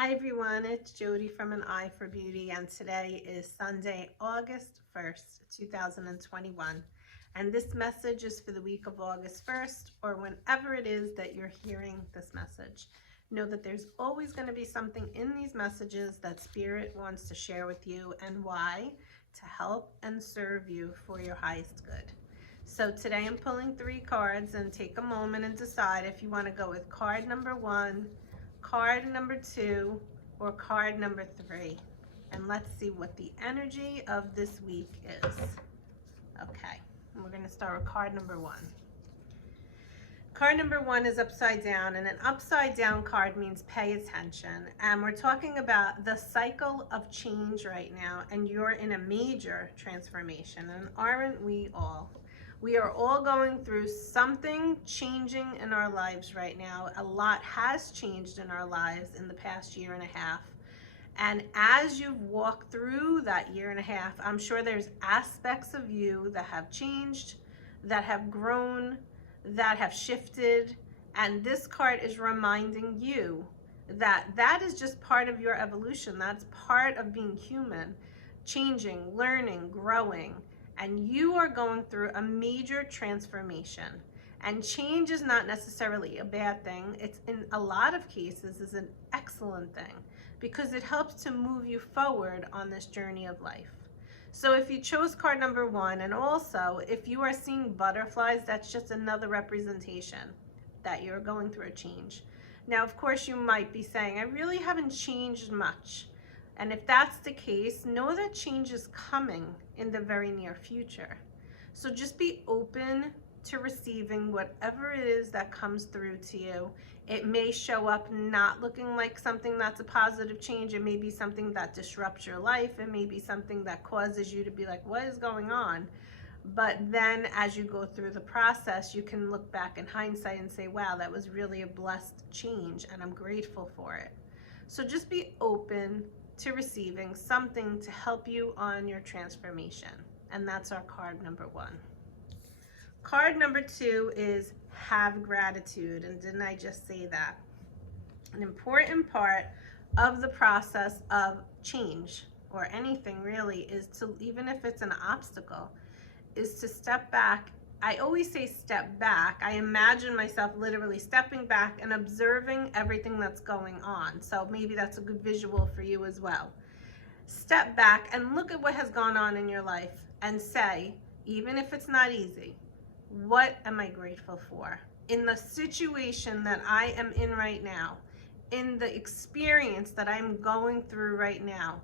Hi everyone, it's Jody from An Eye for Beauty, and today is Sunday, August 1st, 2021. And this message is for the week of August 1st, or whenever it is that you're hearing this message. Know that there's always going to be something in these messages that Spirit wants to share with you, and why? To help and serve you for your highest good. So today I'm pulling 3 cards, and take a moment and decide if you want to go with card number 1, card number 2, or card number 3. And let's see what the energy of this week is. Okay, and we're going to start with card number 1. Card number 1 is upside down, and an upside down card means pay attention. And we're talking about the cycle of change right now, and you're in a major transformation, and aren't we all? We are all going through something changing in our lives right now. A lot has changed in our lives in the past year and a half. And as you've walked through that year and a half, I'm sure there's aspects of you that have changed, that have grown, that have shifted. And this card is reminding you that that is just part of your evolution. That's part of being human, changing, learning, growing. And you are going through a major transformation. And change is not necessarily a bad thing. It's, in a lot of cases, is an excellent thing, because it helps to move you forward on this journey of life. So if you chose card number 1, and also if you are seeing butterflies, that's just another representation that you're going through a change. Now, of course, you might be saying, I really haven't changed much. And if that's the case, know that change is coming in the very near future. So just be open to receiving whatever it is that comes through to you. It may show up not looking like something that's a positive change. It may be something that disrupts your life. It may be something that causes you to be like, what is going on? But then as you go through the process, you can look back in hindsight and say, wow, that was really a blessed change, and I'm grateful for it. So just be open to receiving something to help you on your transformation. And that's our card number 1. Card number 2 is have gratitude. And didn't I just say that? An important part of the process of change, or anything really, is to, even if it's an obstacle, is to step back. I always say step back. I imagine myself literally stepping back and observing everything that's going on. So maybe that's a good visual for you as well. Step back and look at what has gone on in your life and say, even if it's not easy, what am I grateful for? In the situation that I am in right now, in the experience that I'm going through right now,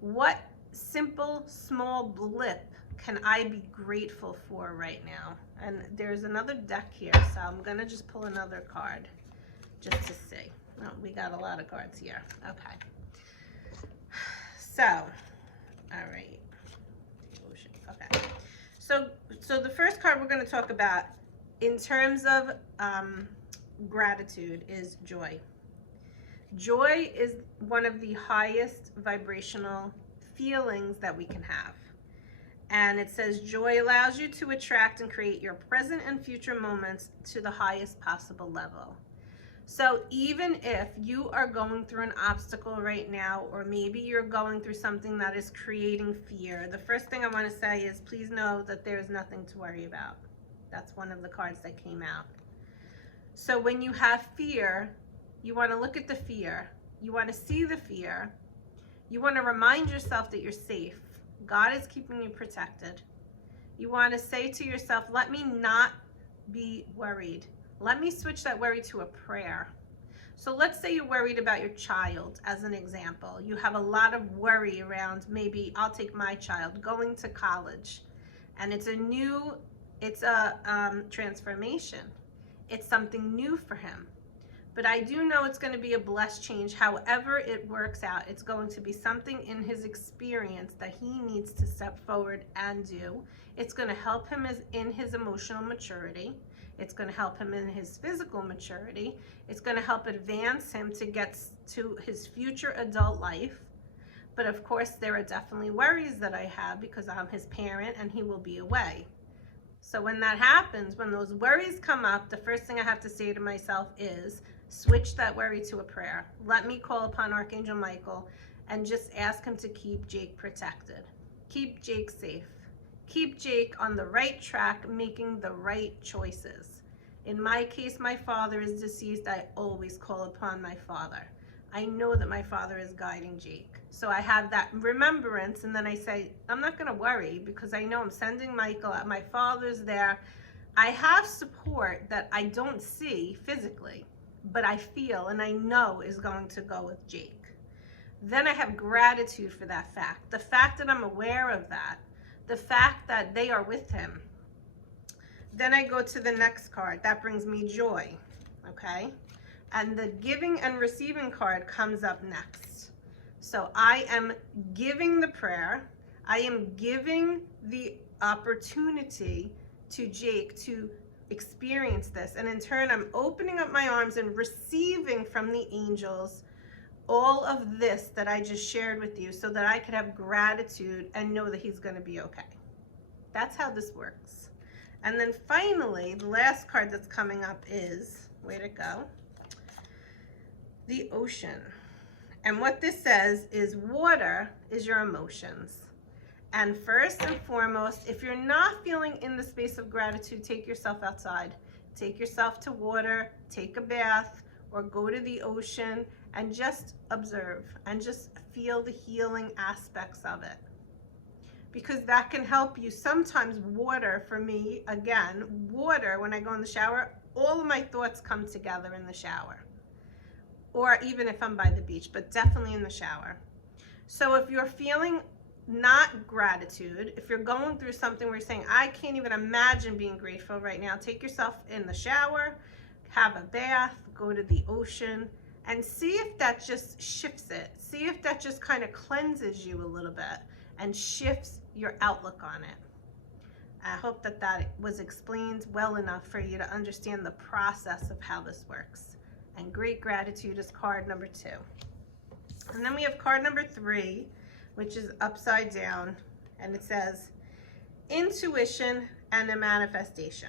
what simple, small blip can I be grateful for right now? And there's another deck here, so I'm going to just pull another card just to see. Oh, we got a lot of cards here. Okay. So, all right. Okay. So the first card we're going to talk about in terms of gratitude is joy. Joy is one of the highest vibrational feelings that we can have. And it says joy allows you to attract and create your present and future moments to the highest possible level. So even if you are going through an obstacle right now, or maybe you're going through something that is creating fear, the first thing I want to say is please know that there's nothing to worry about. That's one of the cards that came out. So when you have fear, you want to look at the fear. You want to see the fear. You want to remind yourself that you're safe. God is keeping you protected. You want to say to yourself, let me not be worried. Let me switch that worry to a prayer. So let's say you're worried about your child, as an example. You have a lot of worry around, maybe I'll take my child going to college, and it's a transformation. It's something new for him. But I do know it's going to be a blessed change. However it works out, it's going to be something in his experience that he needs to step forward and do. It's going to help him in his emotional maturity. It's going to help him in his physical maturity. It's going to help advance him to get to his future adult life. But of course, there are definitely worries that I have because I'm his parent and he will be away. So when that happens, when those worries come up, the first thing I have to say to myself is, Switch that worry to a prayer. Let me call upon Archangel Michael and just ask him to keep Jake protected. Keep Jake safe. Keep Jake on the right track, making the right choices. In my case, my father is deceased. I always call upon my father. I know that my father is guiding Jake. So I have that remembrance, and then I say, I'm not going to worry because I know I'm sending Michael out. My father's there. I have support that I don't see physically, but I feel and I know is going to go with Jake. Then I have gratitude for that fact. The fact that I'm aware of that. The fact that they are with him. Then I go to the next card. That brings me joy. Okay? And the giving and receiving card comes up next. So I am giving the prayer. I am giving the opportunity to Jake to experience this. And in turn, I'm opening up my arms and receiving from the angels all of this that I just shared with you so that I could have gratitude and know that he's going to be okay. That's how this works. And then finally, the last card that's coming up is, where'd it go? The ocean. And what this says is water is your emotions. And first and foremost, if you're not feeling in the space of gratitude, take yourself outside. Take yourself to water, take a bath, or go to the ocean and just observe and just feel the healing aspects of it. Because that can help you. Sometimes water, for me, again, water, when I go in the shower, all of my thoughts come together in the shower. Or even if I'm by the beach, but definitely in the shower. So if you're feeling not gratitude, if you're going through something where you're saying, I can't even imagine being grateful right now, take yourself in the shower, have a bath, go to the ocean, and see if that just shifts it. See if that just kind of cleanses you a little bit and shifts your outlook on it. I hope that that was explained well enough for you to understand the process of how this works. And great gratitude is card number 2. And then we have card number 3, which is upside down, and it says intuition and a manifestation.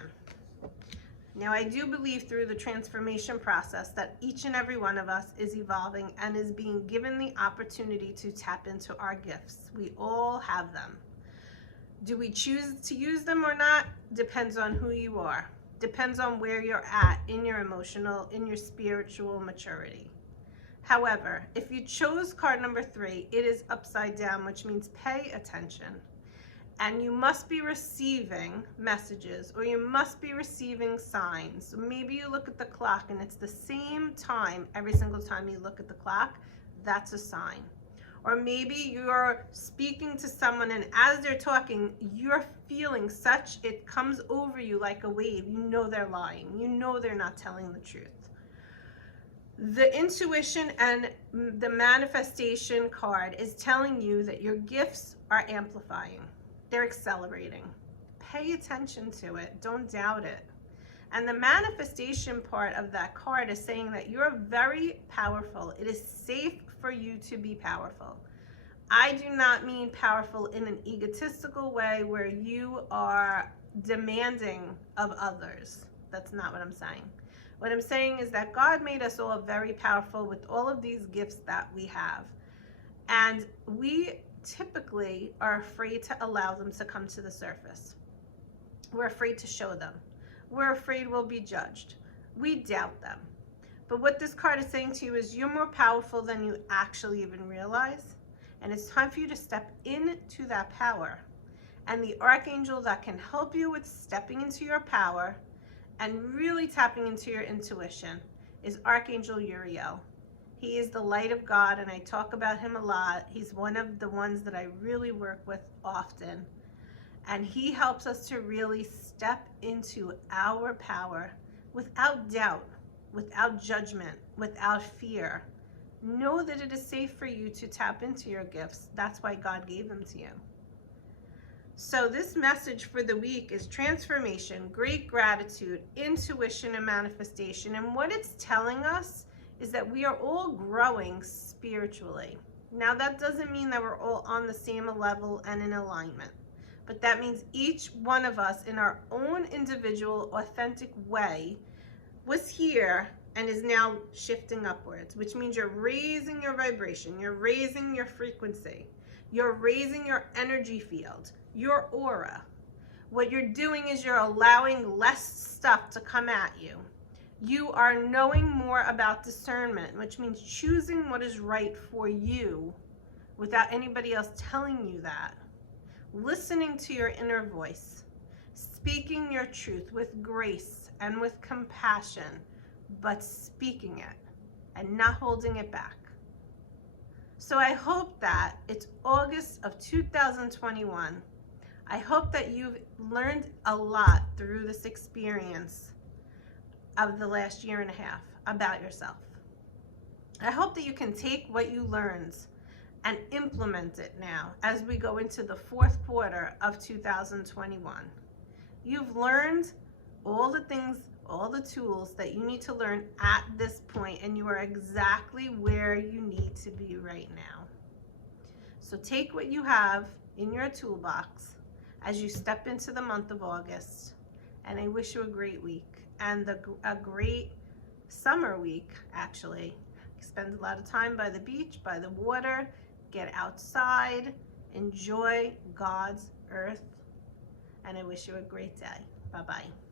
Now, I do believe through the transformation process that each and every one of us is evolving and is being given the opportunity to tap into our gifts. We all have them. Do we choose to use them or not? Depends on who you are. Depends on where you're at in your emotional, in your spiritual maturity. However, if you chose card number 3, it is upside down, which means pay attention. And you must be receiving messages, or you must be receiving signs. So maybe you look at the clock and it's the same time every single time you look at the clock. That's a sign. Or maybe you're speaking to someone and as they're talking, you're feeling such, it comes over you like a wave. You know they're lying. You know they're not telling the truth. The intuition and the manifestation card is telling you that your gifts are amplifying. They're accelerating. Pay attention to it. Don't doubt it. And the manifestation part of that card is saying that you're very powerful. It is safe for you to be powerful. I do not mean powerful in an egotistical way where you are demanding of others. That's not what I'm saying. What I'm saying is that God made us all very powerful with all of these gifts that we have. And we typically are afraid to allow them to come to the surface. We're afraid to show them. We're afraid we'll be judged. We doubt them. But what this card is saying to you is you're more powerful than you actually even realize. And it's time for you to step into that power. And the archangel that can help you with stepping into your power and really tapping into your intuition is Archangel Uriel. He is the light of God, and I talk about him a lot. He's one of the ones that I really work with often. And he helps us to really step into our power without doubt, without judgment, without fear. Know that it is safe for you to tap into your gifts. That's why God gave them to you. So this message for the week is transformation, great gratitude, intuition, and manifestation. And what it's telling us is that we are all growing spiritually. Now, that doesn't mean that we're all on the same level and in alignment. But that means each one of us in our own individual, authentic way was here and is now shifting upwards, which means you're raising your vibration, you're raising your frequency, you're raising your energy field, your aura. What you're doing is you're allowing less stuff to come at you. You are knowing more about discernment, which means choosing what is right for you without anybody else telling you that. Listening to your inner voice, speaking your truth with grace and with compassion, but speaking it and not holding it back. So I hope that it's August of 2021. I hope that you've learned a lot through this experience of the last year and a half about yourself. I hope that you can take what you learned and implement it now as we go into the fourth quarter of 2021. You've learned all the things, all the tools that you need to learn at this point, and you are exactly where you need to be right now. So take what you have in your toolbox as you step into the month of August, and I wish you a great week and a great summer week, actually. Spend a lot of time by the beach, by the water, get outside, enjoy God's earth, and I wish you a great day. Bye-bye.